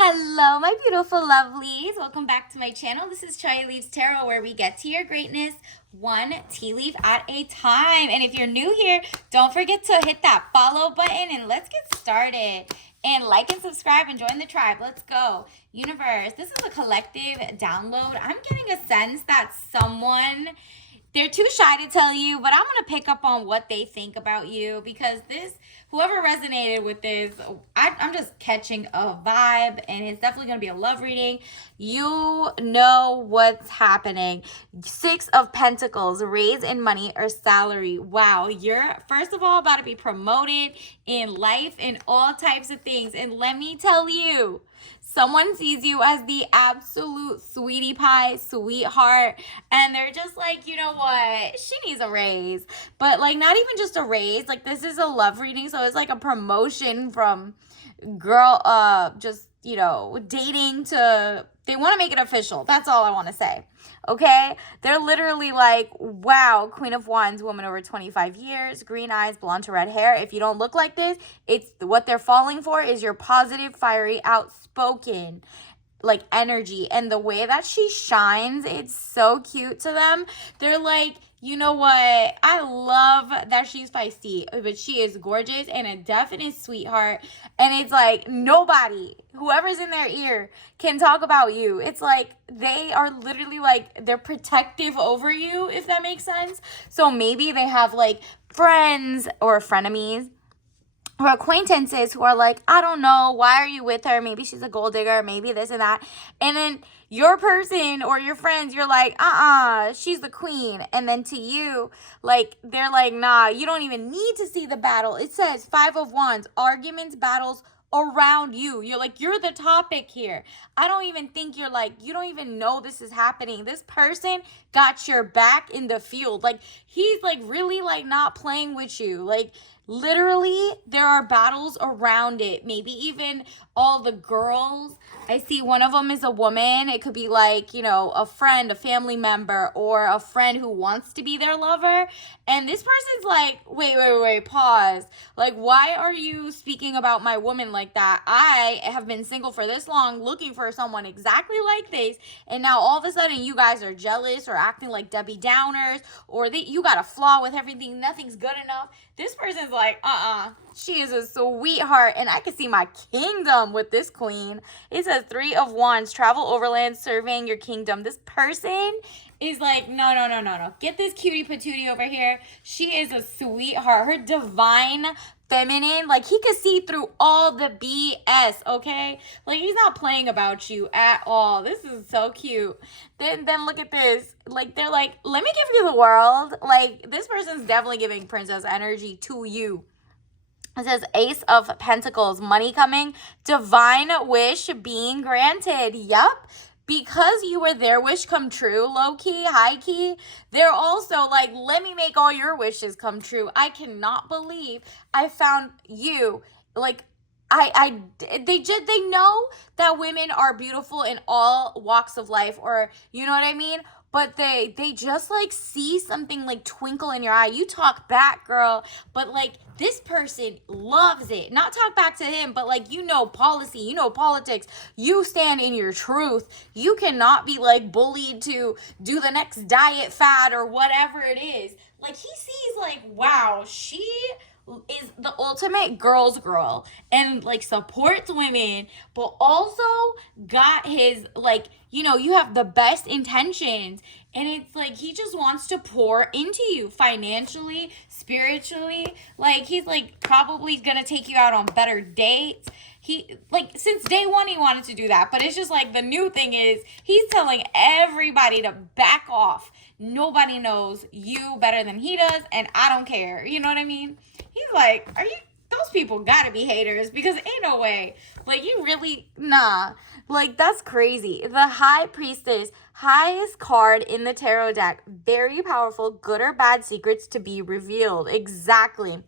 Hello, my beautiful lovelies. Welcome back to my channel. This is Chai Leaves Tarot, where we get to your greatness one tea leaf at a time. And if you're new here, don't forget to hit that follow button and let's get started. And like and subscribe and join the tribe. Let's go. Universe, this is a collective download. I'm getting a sense that they're too shy to tell you, but I'm going to pick up on what they think about you because whoever resonated with this, I'm just catching a vibe, and it's definitely going to be a love reading. You know what's happening. Six of Pentacles, raise in money or salary. Wow, you're first of all about to be promoted in life and all types of things. And let me tell you, someone sees you as the absolute sweetie pie, sweetheart, and they're just like, you know what? She needs a raise. But like, not even just a raise. Like, this is a love reading, so it's like a promotion from dating to, they want to make it official. That's all I want to say. Okay? They're literally like, wow, Queen of Wands, woman over 25 years, green eyes, blonde to red hair. If you don't look like this, it's what they're falling for is your positive, fiery, outspoken like energy, and the way that she shines, it's so cute to them. They're like, you know what? I love that she's feisty, but she is gorgeous and a definite sweetheart. And it's like nobody, whoever's in their ear, can talk about you. It's like they are literally like, they're protective over you, if that makes sense. So maybe they have like friends or frenemies or acquaintances who are like, I don't know, why are you with her? Maybe she's a gold digger, maybe this and that. And then your person or your friends, you're like, she's the queen. And then to you, like, they're like, nah, you don't even need to see the battle. It says 5 of Wands, arguments, battles around you. You're like, you're the topic here. I don't even think you don't even know this is happening. This person got your back in the field. Like, he's like really like not playing with you. Like, literally, there are battles around it. Maybe even all the girls. I see one of them is a woman. It could be like, you know, a friend, a family member, or a friend who wants to be their lover. And this person's like, wait, pause. Like, why are you speaking about my woman like that? I have been single for this long, looking for someone exactly like this. And now all of a sudden you guys are jealous or acting like Debbie Downers, or you got a flaw with everything. Nothing's good enough. This person's like, she is a sweetheart, and I can see my kingdom with this queen. It says 3 of Wands, travel overland, surveying your kingdom. This person is like, no. Get this cutie patootie over here. She is a sweetheart. Her divine feminine, like, he could see through all the BS, okay? Like, he's not playing about you at all. This is so cute. Then look at this. Like, they're like, let me give you the world. Like, this person's definitely giving princess energy to you. It says Ace of Pentacles, money coming, divine wish being granted. Yup. Because you were their wish come true, low key, high key, they're also like, let me make all your wishes come true. I cannot believe I found you. Like, they know that women are beautiful in all walks of life, or you know what I mean? But they just like see something like twinkle in your eye. You talk back, girl, but like this person loves it. Not talk back to him, but like, you know, policy, you know, politics. You stand in your truth. You cannot be like bullied to do the next diet fad or whatever it is. Like, he sees like, wow, she is the ultimate girl's girl and like supports women, but also got his, like, you know, you have the best intentions, and it's like he just wants to pour into you financially, spiritually. Like, he's like probably gonna take you out on better dates. He, like, since day one he wanted to do that, but it's just like the new thing is he's telling everybody to back off. Nobody knows you better than he does, and I don't care. You know what I mean? He's like, those people gotta be haters, because ain't no way. Like, you really, nah. Like, that's crazy. The High Priestess, highest card in the tarot deck. Very powerful, good or bad secrets to be revealed. Exactly.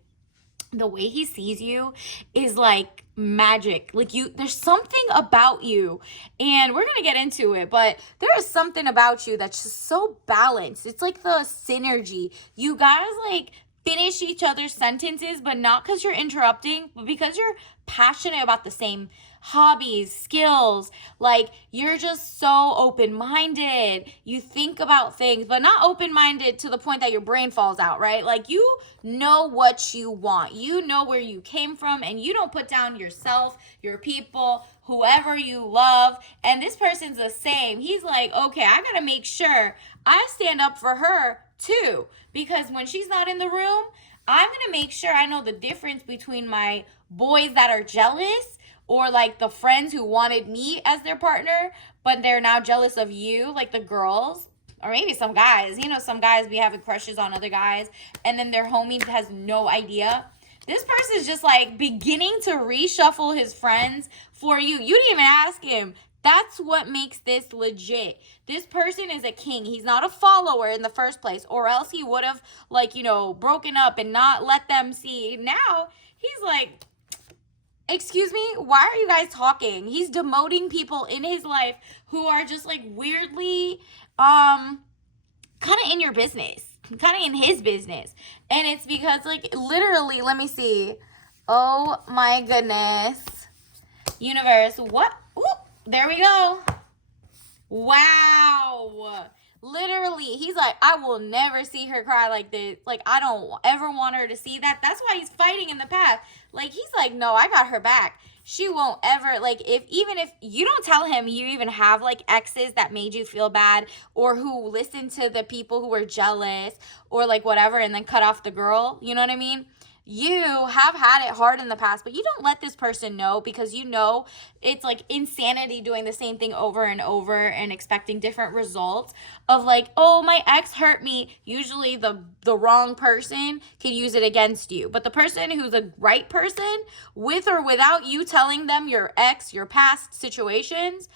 The way he sees you is like magic. Like, there's something about you, and we're gonna get into it, but there is something about you that's just so balanced. It's like the synergy. You guys like finish each other's sentences, but not because you're interrupting, but because you're passionate about the same hobbies, skills. Like, you're just so open-minded. You think about things, but not open-minded to the point that your brain falls out, right? Like, you know what you want. You know where you came from, and you don't put down yourself, your people, whoever you love. And this person's the same. He's like, okay, I gotta make sure I stand up for her too, because when she's not in the room, I'm gonna make sure I know the difference between my boys that are jealous, or like the friends who wanted me as their partner, but they're now jealous of you, like the girls. Or maybe some guys. You know, some guys be having crushes on other guys, and then their homie has no idea. This person's just like beginning to reshuffle his friends for you. You didn't even ask him. That's what makes this legit. This person is a king. He's not a follower in the first place, or else he would have, like, you know, broken up and not let them see. Now he's like, excuse me, why are you guys talking? He's demoting people in his life who are just like weirdly kind of in your business, kind of in his business. And it's because, like, literally, let me see. Oh my goodness. Universe, what? Ooh, there we go. Wow. Literally, he's like, I will never see her cry like this. Like, I don't ever want her to see that. That's why he's fighting in the past. Like, he's like, no, I got her back. She won't ever, like, even if you don't tell him you even have, like, exes that made you feel bad, or who listened to the people who were jealous, or, like, whatever, and then cut off the girl, you know what I mean? You have had it hard in the past, but you don't let this person know, because you know it's like insanity doing the same thing over and over and expecting different results of like, oh, my ex hurt me. Usually the wrong person can use it against you. But the person who's a right person, with or without you telling them your ex, your past situations,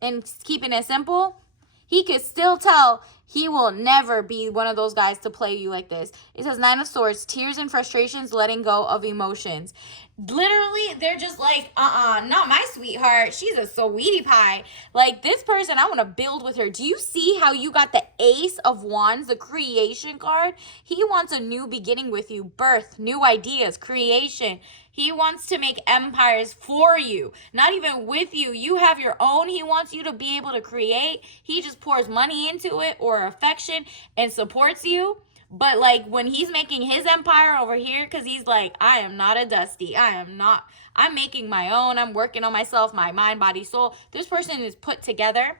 and keeping it simple, he could still tell he will never be one of those guys to play you like this. It says 9 of Swords, tears and frustrations, letting go of emotions. Literally, they're just like, not my sweetheart. She's a sweetie pie. Like, this person, I want to build with her. Do you see how you got the Ace of Wands, the creation card? He wants a new beginning with you, birth, new ideas, creation. He wants to make empires for you, not even with you. You have your own. He wants you to be able to create. He just pours money into it, or affection, and supports you. But like, when he's making his empire over here, because he's like, I am not a Dusty. I'm making my own. I'm working on myself, my mind, body, soul. This person is put together,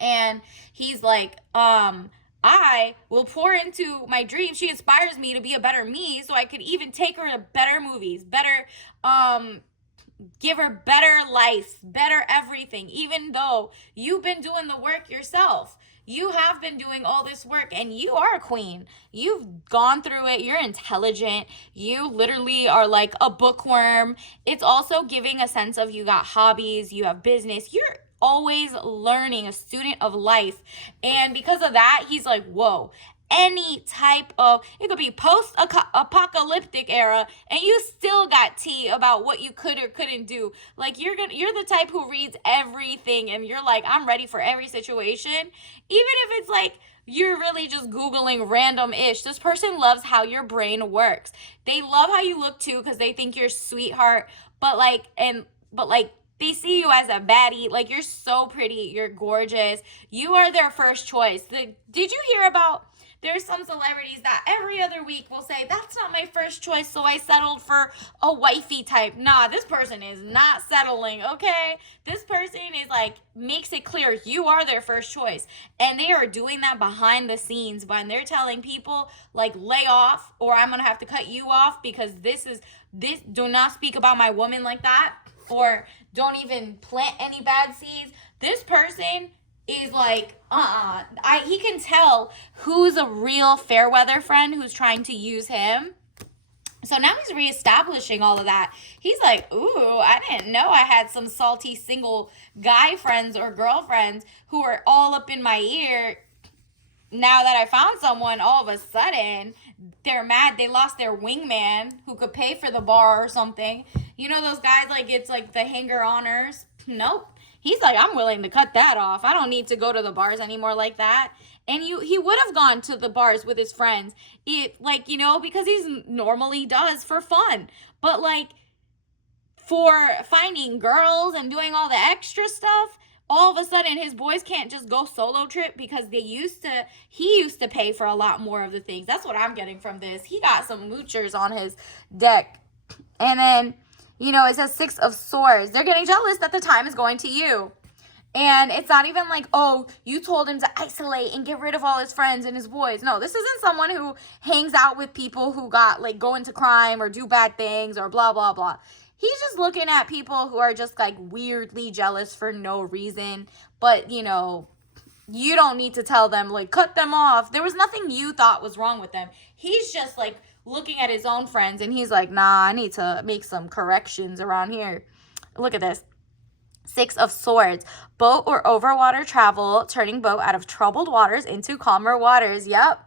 and he's like, I will pour into my dream. She inspires me to be a better me, so I could even take her to better movies, better, give her better life, better everything, even though you've been doing the work yourself. You have been doing all this work, and you are a queen. You've gone through it. You're intelligent. You literally are like a bookworm. It's also giving a sense of you got hobbies, you have business. You're always learning, a student of life. And because of that, he's like, whoa. Any type of, it could be post-apocalyptic era, and you still got tea about what you could or couldn't do. Like, you're the type who reads everything, and you're like, I'm ready for every situation, even if it's like you're really just Googling random-ish. This person loves how your brain works. They love how you look too, because they think you're a sweetheart, but they see you as a baddie. Like, you're so pretty, you're gorgeous, you are their first choice. Did you hear about, there's some celebrities that every other week will say, that's not my first choice, so I settled for a wifey type. Nah, this person is not settling, okay? This person is like, makes it clear you are their first choice. And they are doing that behind the scenes when they're telling people, like, lay off, or I'm gonna have to cut you off because this, do not speak about my woman like that, or don't even plant any bad seeds. This person is like, he can tell who's a real fair weather friend who's trying to use him. So now he's reestablishing all of that. He's like, ooh, I didn't know I had some salty single guy friends or girlfriends who were all up in my ear. Now that I found someone, all of a sudden, they're mad. They lost their wingman who could pay for the bar or something. You know those guys, like, it's like the hanger-oners? Nope. He's like, I'm willing to cut that off. I don't need to go to the bars anymore like that. And he would have gone to the bars with his friends, because he normally does for fun. But, like, for finding girls and doing all the extra stuff, all of a sudden his boys can't just go solo trip because he used to pay for a lot more of the things. That's what I'm getting from this. He got some moochers on his deck. And then, it says 6 of Swords. They're getting jealous that the time is going to you. And it's not even like, oh, you told him to isolate and get rid of all his friends and his boys. No, this isn't someone who hangs out with people who go into crime or do bad things or blah, blah, blah. He's just looking at people who are just weirdly jealous for no reason. But, you don't need to tell them, cut them off. There was nothing you thought was wrong with them. He's just looking at his own friends and he's like, nah, I need to make some corrections around here. Look at this. 6 of Swords. Boat or overwater travel, turning boat out of troubled waters into calmer waters. Yep.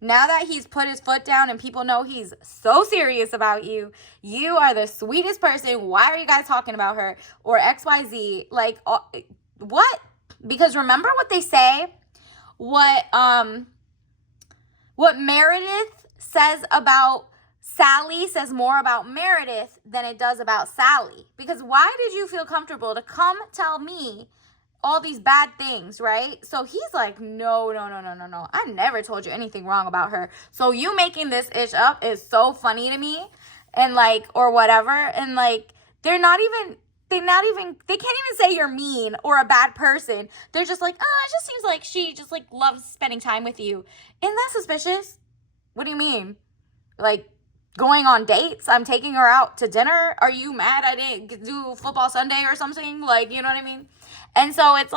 Now that he's put his foot down and people know he's so serious about you, you are the sweetest person. Why are you guys talking about her? Or XYZ. What? Because remember what they say? What Meredith says about Sally says more about Meredith than it does about Sally. Because why did you feel comfortable to come tell me all these bad things, right? So he's like, no. I never told you anything wrong about her. So you making this ish up is so funny to me. And or whatever. And they can't even say you're mean or a bad person. They're just like, oh, it just seems like she just loves spending time with you. Isn't that suspicious? What do you mean? Going on dates? I'm taking her out to dinner? Are you mad I didn't do football Sunday or something? You know what I mean? And so it's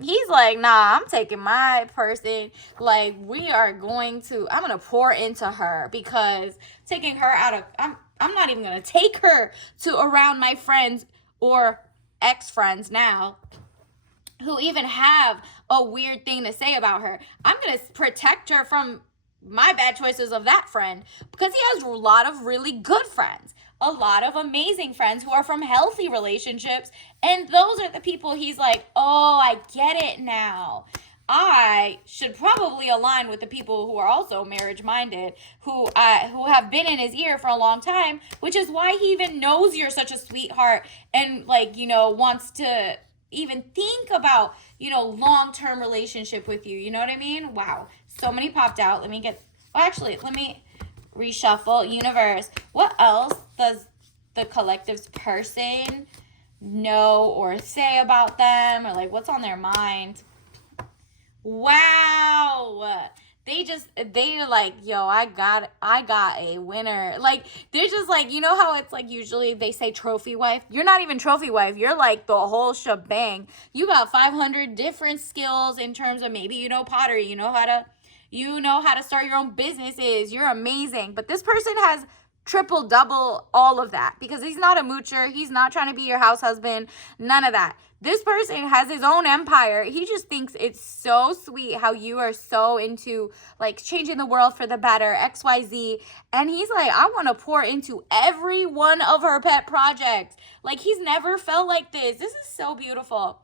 he's like, nah, I'm taking my person. I'm going to pour into her because taking her out of, I'm not even going to take her to around my friends or ex-friends now who even have a weird thing to say about her. I'm going to protect her from my bad choices of that friend because he has a lot of really good friends, a lot of amazing friends who are from healthy relationships, and those are the people he's like, oh, I get it now. I should probably align with the people who are also marriage-minded, who have been in his ear for a long time, which is why he even knows you're such a sweetheart and wants to even think about, long-term relationship with you. You know what I mean? Wow. So many popped out. Let me reshuffle. Universe. What else does the collective's person know or say about them? Or what's on their mind? Wow. They're like, yo, I got a winner. They're just how it's usually they say trophy wife. You're not even trophy wife. You're the whole shebang. You got 500 different skills in terms of maybe pottery. You know how to start your own businesses. You're amazing. But this person has triple, double all of that because he's not a moocher. He's not trying to be your house husband. None of that. This person has his own empire. He just thinks it's so sweet how you are so into changing the world for the better, XYZ. And he's like, I want to pour into every one of her pet projects. He's never felt like this. This is so beautiful.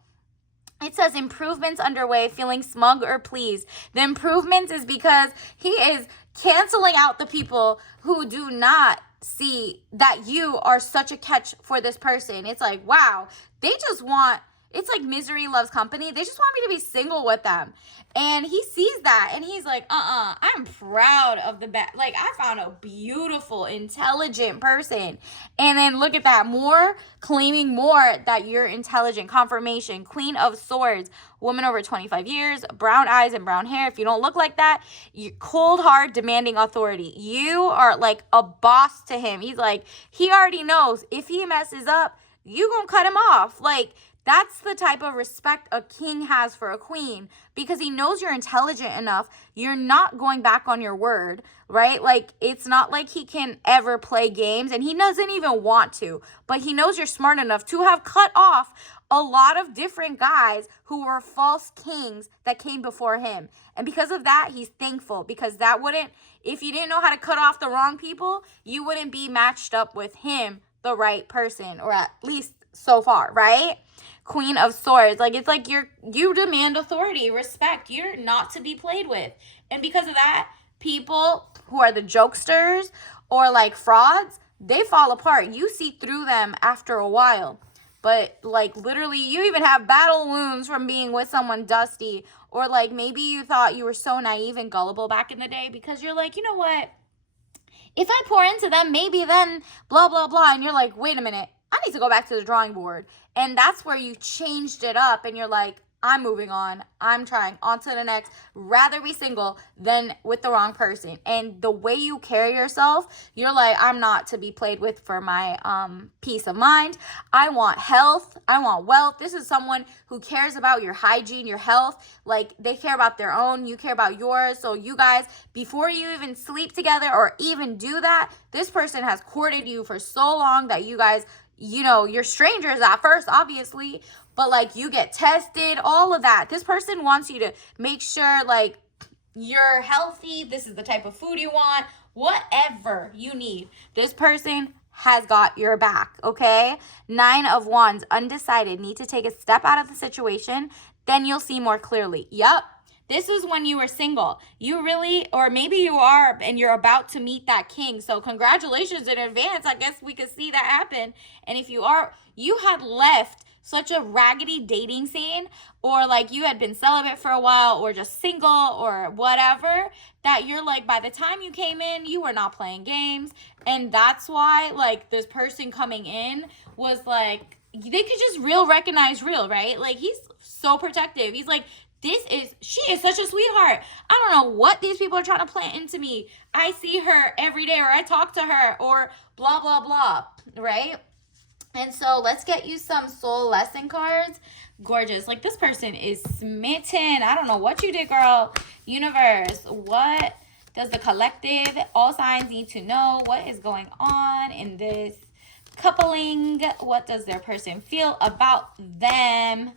It says improvements underway, feeling smug or pleased. The improvements is because he is canceling out the people who do not see that you are such a catch for this person. It's wow, they just want, it's misery loves company. They just want me to be single with them. And he sees that and he's like, I'm proud of the I found a beautiful, intelligent person. And then look at that, claiming more that you're intelligent. Confirmation, Queen of Swords, woman over 25 years, brown eyes and brown hair. If you don't look like that, you're cold, hard, demanding authority. You are a boss to him. He's he already knows if he messes up, you gonna cut him off. That's the type of respect a king has for a queen because he knows you're intelligent enough. You're not going back on your word, right? It's not like he can ever play games and he doesn't even want to, but he knows you're smart enough to have cut off a lot of different guys who were false kings that came before him. And because of that, he's thankful because if you didn't know how to cut off the wrong people, you wouldn't be matched up with him, the right person, or at least so far, right? Queen of Swords. You demand authority, respect. You're not to be played with. And because of that, people who are the jokesters or frauds, they fall apart. You see through them after a while. But like literally you even have battle wounds from being with someone dusty, or like maybe you thought you were so naive and gullible back in the day because you're like, you know what? If I pour into them, maybe then blah, blah, blah. And you're like, wait a minute, I need to go back to the drawing board. And that's where you changed it up and you're like, I'm moving on. I'm trying on to the next. Rather be single than with the wrong person. And the way you carry yourself, you're like, I'm not to be played with for my peace of mind. I want health. I want wealth. This is someone who cares about your hygiene, your health. Like they care about their own. You care about yours. So you guys, before you even sleep together or even do that, this person has courted you for so long that you guys, you know, you're strangers at first, obviously, but like you get tested, all of that. This person wants you to make sure like you're healthy. This is the type of food you want, whatever you need. This person has got your back, okay? 9 of Wands, undecided, need to take a step out of the situation. Then you'll see more clearly. Yep. This is when you were single. You really, or maybe you are, and you're about to meet that king. So congratulations in advance. I guess we could see that happen. And if you are, you had left such a raggedy dating scene, or like you had been celibate for a while, or just single, or whatever, that you're like, by the time you came in, you were not playing games. And that's why, like, this person coming in was like, they could just recognize real, right? Like, he's so protective. He's like, she is such a sweetheart. I don't know what these people are trying to plant into me. I see her every day, or I talk to her, or blah, blah, blah, right? And so let's get you some soul lesson cards. Gorgeous. Like, this person is smitten. I don't know what you did, girl. Universe, what does the collective, all signs need to know? What is going on in this coupling? What does their person feel about them?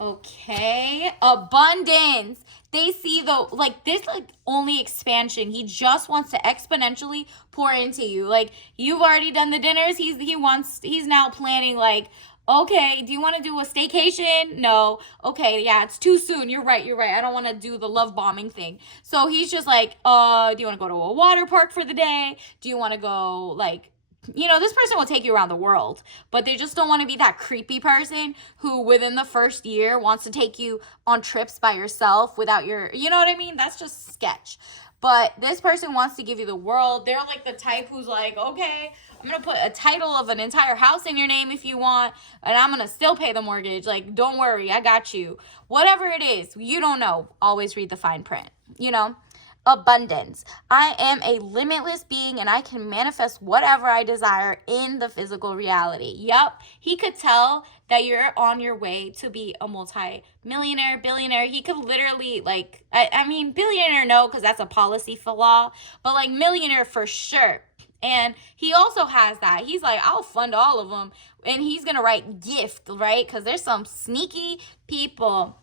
Okay, abundance. They see the, like, this, like, only expansion. He just wants to exponentially pour into you. Like, you've already done the dinners. He's now planning, like, okay, do you want to do a staycation? No. Okay, yeah, it's too soon. You're right. I don't want to do the love bombing thing. So he's just like, do you want to go to a water park for the day? Do you want to go, like, you know, this person will take you around the world, but they just don't want to be that creepy person who within the first year wants to take you on trips by yourself without your, you know what I mean? That's just sketch. But this person wants to give you the world. They're like the type who's like, okay, I'm going to put a title of an entire house in your name if you want, and I'm going to still pay the mortgage. Like, don't worry, I got you. Whatever it is, you don't know. Always read the fine print, you know? Abundance. I am a limitless being and I can manifest whatever I desire in the physical reality. Yep. He could tell that you're on your way to be a multi-millionaire, billionaire. He could literally, like, I mean, billionaire, no, because that's a policy flaw, but like millionaire for sure. And he also has that. He's like, I'll fund all of them. And he's going to write gift, right? Because there's some sneaky people.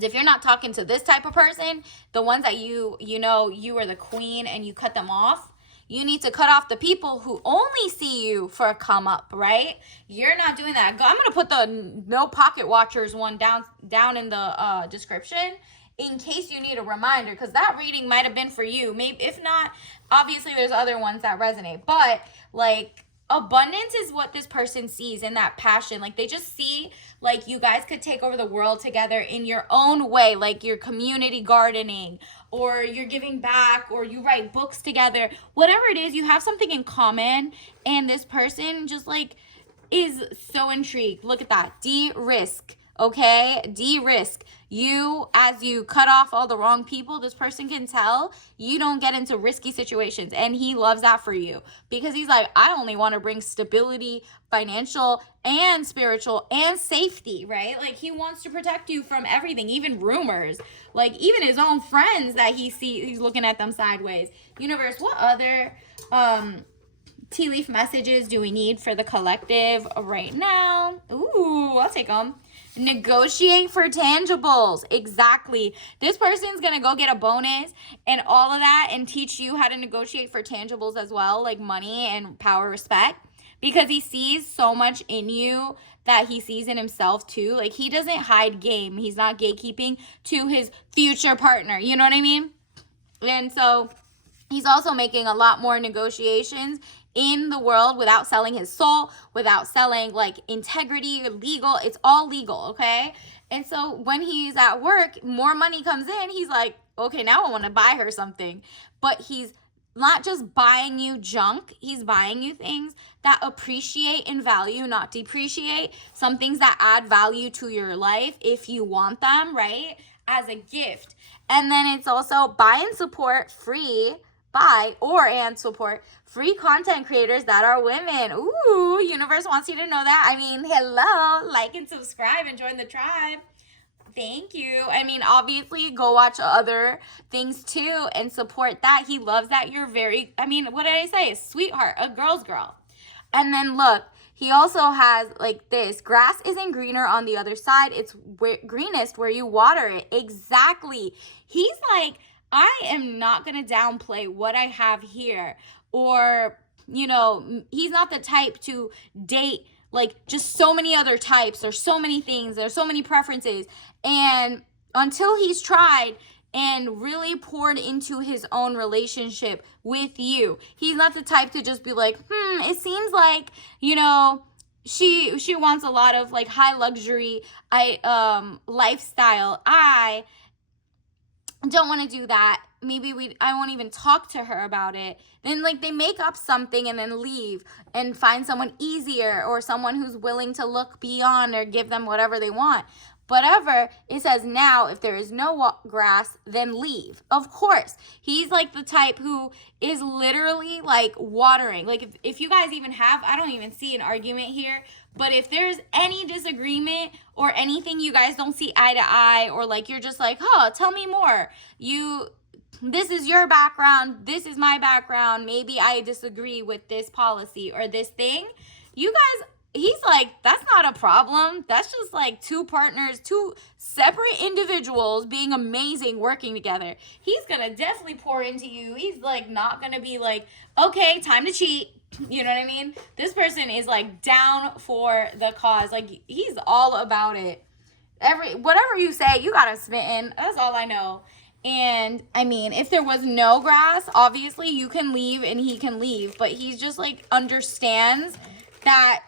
If you're not talking to this type of person, the ones that you know you are the queen and you cut them off, you need to cut off the people who only see you for a come up, right? You're not doing that. I'm going to put the no pocket watchers one down in the description in case you need a reminder, because that reading might have been for you. Maybe if not, obviously there's other ones that resonate, but like, abundance is what this person sees in that passion. Like, they just see, like, you guys could take over the world together in your own way, like your community gardening, or you're giving back, or you write books together. Whatever it is, you have something in common, and this person just, like, is so intrigued. Look at that. De-risk. Okay, de-risk. You, as you cut off all the wrong people, this person can tell you don't get into risky situations, and he loves that for you because he's like, I only want to bring stability, financial and spiritual and safety, right? Like, he wants to protect you from everything, even rumors, like even his own friends that he's looking at them sideways. Universe, what other tea leaf messages do we need for the collective right now? Ooh, I'll take them. Negotiate for tangibles. Exactly. This person's going to go get a bonus and all of that and teach you how to negotiate for tangibles as well, like money and power, respect, because he sees so much in you that he sees in himself too. Like, he doesn't hide game. He's not gatekeeping to his future partner. You know what I mean? And so he's also making a lot more negotiations in the world without selling his soul, without selling like integrity or legal. It's all legal, okay? And so when he's at work, more money comes in. He's like, okay, now I want to buy her something. But he's not just buying you junk, he's buying you things that appreciate and value, not depreciate. Some things that add value to your life if you want them, right? As a gift. And then it's also buy and support support free content creators that are women. Ooh, universe wants you to know that. I mean, hello, like and subscribe and join the tribe. Thank you. I mean, obviously, go watch other things too and support that. He loves that you're very, I mean, what did I say? A sweetheart, a girl's girl. And then look, he also has like this. Grass isn't greener on the other side. It's greenest where you water it. Exactly. He's like, I am not going to downplay what I have here. Or, you know, he's not the type to date like just so many other types. There's so many things. There's so many preferences. And until he's tried and really poured into his own relationship with you, he's not the type to just be like, it seems like, you know, she wants a lot of like high luxury lifestyle. I don't want to do that. Maybe I won't even talk to her about it. Then like they make up something and then leave and find someone easier or someone who's willing to look beyond or give them whatever they want. Whatever, it says now, if there is no grass, then leave. Of course, he's like the type who is literally like watering. Like if you guys even have, I don't even see an argument here, but if there's any disagreement or anything you guys don't see eye to eye, or like you're just like, tell me more. This is your background, this is my background, maybe I disagree with this policy or this thing. You guys, he's like, that's not a problem. That's just like two partners, two separate individuals being amazing, working together. He's gonna definitely pour into you. He's like not gonna be like, okay, time to cheat. You know what I mean? This person is like down for the cause. Like he's all about it. Whatever you say, you got him smitten. That's all I know. And I mean, if there was no grass, obviously you can leave and he can leave, but he's just like understands that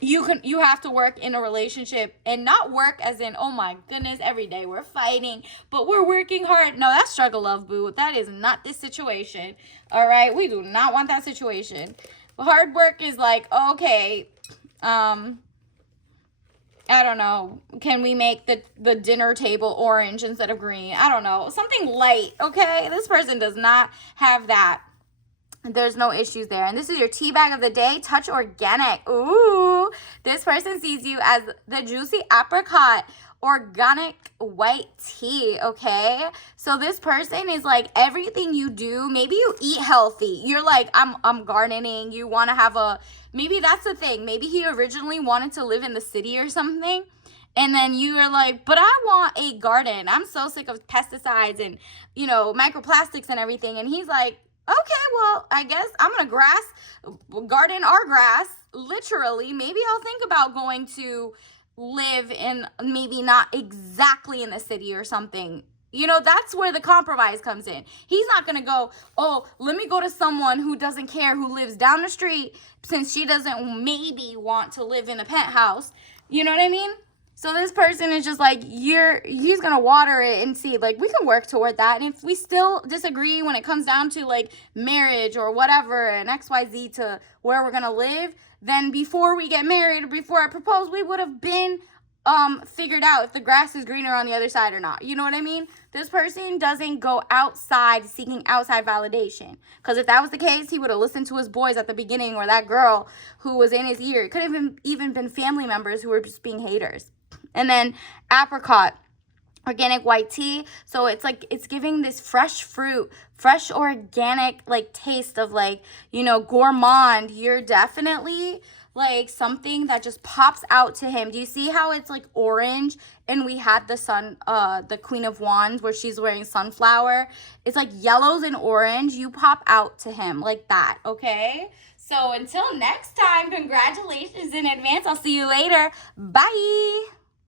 you have to work in a relationship, and not work as in, oh my goodness, every day we're fighting, but we're working hard. No, that's struggle love, boo. That is not this situation. All right, we do not want that situation. Hard work is like, okay, I don't know, can we make the dinner table orange instead of green? I don't know, something light, okay? This person does not have that. There's no issues there. And this is your tea bag of the day. Touch Organic. Ooh, this person sees you as the juicy apricot organic white tea, okay? So this person is like everything you do. Maybe you eat healthy. You're like, I'm gardening. You want to have maybe that's the thing. Maybe he originally wanted to live in the city or something. And then you are like, but I want a garden. I'm so sick of pesticides and, you know, microplastics and everything. And he's like, okay, well, I guess I'm going to garden our grass, literally. Maybe I'll think about going to live in, maybe not exactly in the city or something. You know, that's where the compromise comes in. He's not going to go, oh, let me go to someone who doesn't care, who lives down the street, since she doesn't maybe want to live in a penthouse. You know what I mean? So this person is just like, he's going to water it and see, like, we can work toward that. And if we still disagree when it comes down to, like, marriage or whatever, and XYZ to where we're going to live, then before we get married or before I propose, we would have been figured out if the grass is greener on the other side or not. You know what I mean? This person doesn't go outside seeking outside validation. Because if that was the case, he would have listened to his boys at the beginning, or that girl who was in his ear. It could have even been family members who were just being haters. And then apricot, organic white tea. So it's like, it's giving this fresh fruit, fresh organic like taste of like, you know, gourmand. You're definitely like something that just pops out to him. Do you see how it's like orange? And we had the Queen of Wands where she's wearing sunflower. It's like yellows and orange. You pop out to him like that, okay? So until next time, congratulations in advance. I'll see you later. Bye.